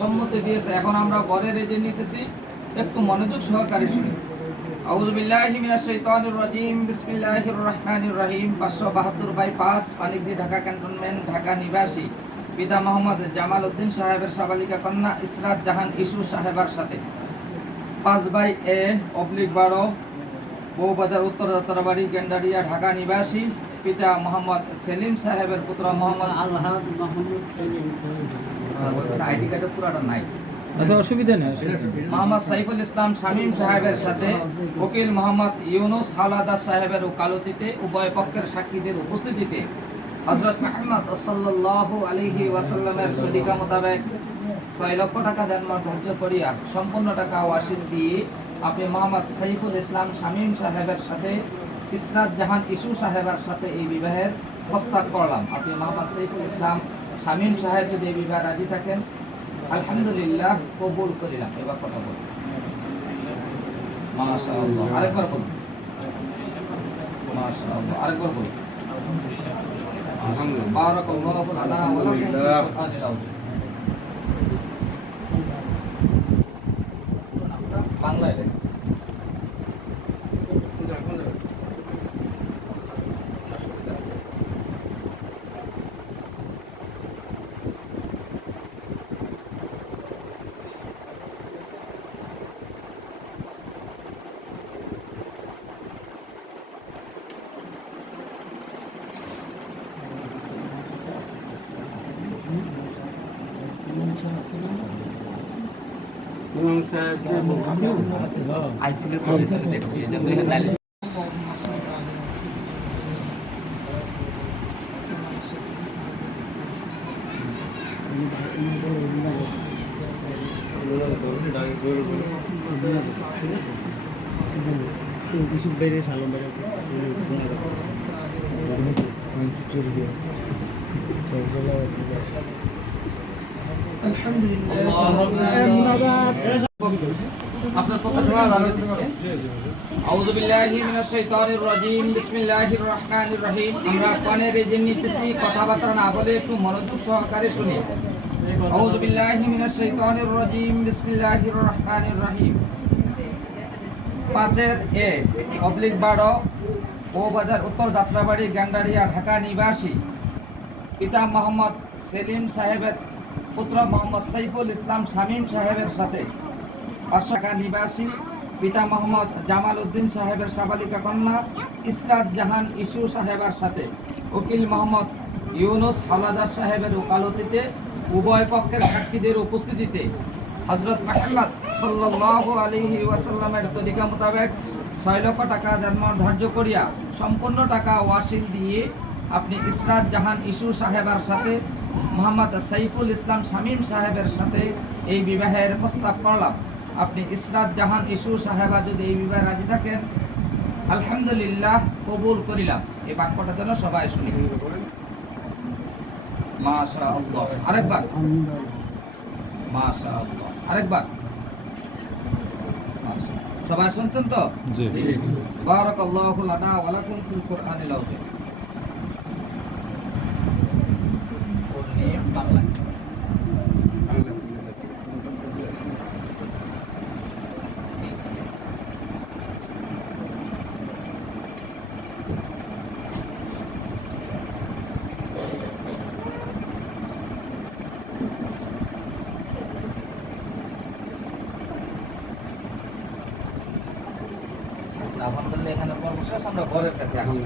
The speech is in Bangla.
সম্মতি দিয়েছে। এখন আমরা বরের রেজে নিতেছি, একটু মনোযোগ সহকারে শুনি। আউযু বিল্লাহি মিনাশ শাইতানির রাজিম, বিসমিল্লাহির রহমানির রহিম। 572/5 পানিকদি ঢাকা ক্যান্টনমেন্ট, ঢাকা নিবাসী পিতা মোহাম্মদ জামাল উদ্দিন সাহেবের সাবালিকা কন্যা ইসরাত জাহান ইসু সাহেবার সাথে 5/A/12 বউবাজার উত্তর যাত্রাবাড়ি গেন্ডারিয়া ঢাকা নিবাসী পিতা মোহাম্মদ সেলিম সাহেবের পুত্র মোহাম্মদ আলহাদ মাহমুদ সেলিম সাহেব, আইডি কার্ডে পুরাটা নাই, আচ্ছা অসুবিধা নেই। মোহাম্মদ সাইফুল ইসলাম শামীম সাহেবের সাথে উকিল মোহাম্মদ ইউনুস হাওলাদার সাহেবের ওকালতিতে উভয় পক্ষের সাক্ষীদের উপস্থিতিতে হযরত মুহাম্মদ সাল্লাল্লাহু আলাইহি ওয়াসাল্লামের তরিকা মোতাবেক 6 লক্ষ টাকা দেনমোহর ধার্য করিয়া সম্পূর্ণ টাকা ওয়াসিল দিয়ে আপনি মোহাম্মদ সাইফুল ইসলাম শামীম সাহেবের সাথে ইসরাত জাহান ইসু সাহেবের সাথে এই বিবাহের প্রস্তাব করলাম। আপনি মোহাম্মদ সাইফুল ইসলাম শামীম সাহেব যদি এই বিবাহে রাজি থাকেন, আলহামদুলিল্লাহ কবুল করিলাম। এবার কথা বলুন। মাশাআল্লাহ, আরেকবার বলুন। মাশাআল্লাহ, আরেকবার বলুন। মাশাআল্লাহ, বারাকাল্লাহু লানা ওয়া লাকুম ফিল কুরআনিল আযীম। বাংলায় লেখা। ইমাম সাহেব আইসিলে তো দেখছি, এজন্য এখানে কিছু বেড়ে সালাম বেড়ে আউযু বিল্লাহি মিনাশ শাইতানির রাজিম, বিসমিল্লাহির রহমানির রহিম। আমরা কানে রেজে নিতেছি, কথাবার্তা না বলে একটু মনোযোগ সহকারে শুনি। আউযু বিল্লাহি মিনাশ শাইতানির রাজিম, বিসমিল্লাহির রহমানির রহিম। 5/A/12 বউবাজার উত্তর যাত্রাবাড়ি গেন্ডারিয়া ঢাকা নিবাসী পিতা মোহাম্মদ সেলিম সাহেবের পুত্র মোহাম্মদ সাইফুল ইসলাম শামীম সাহেবের সাথে ঢাকা নিবাসী পিতা মোহাম্মদ জামাল উদ্দিন সাহেবের সাবালিকা কন্যা ইসরাত জাহান ইসু সাহেবের সাথে উকিল মোহাম্মদ ইউনুস হাওলাদার সাহেবের ওকালতিতে উভয় পক্ষের সাক্ষীদের উপস্থিতিতে হযরত মুহাম্মদ সাল্লাল্লাহু আলাইহি ওয়াসাল্লামের তরিকা মোতাবেক 6 লক্ষ টাকা দেনমোহর ধার্য করিয়া সম্পূর্ণ টাকা ওয়াসিল দিয়ে আপনি ইসরাত জাহান ইসু সাহেবের সাথে মোহাম্মদ সাইফুল ইসলাম শামীম সাহেবের সাথে এই বিবাহের প্রস্তাব করলাম। আপনি ইসরাত জাহান ইসু সাহেবা যদি এই বিবাহে রাজি থাকেন, আলহামদুলিল্লাহ কবুল করিলাম। এই বাক্যটা যেন সবাই শুনি। মাশাআল্লাহ, আরেকবার। মাশাআল্লাহ, আরেকবার। সবাই শুনছেন তো? জি। বারাকাল্লাহু লানা ওয়া লাকুম ফিল কুরআনিল আযীম। বাংলা আলহামদুলিল্লাহ, এখানে কর্মশেষ, আমরা ঘরের কাছে আসি।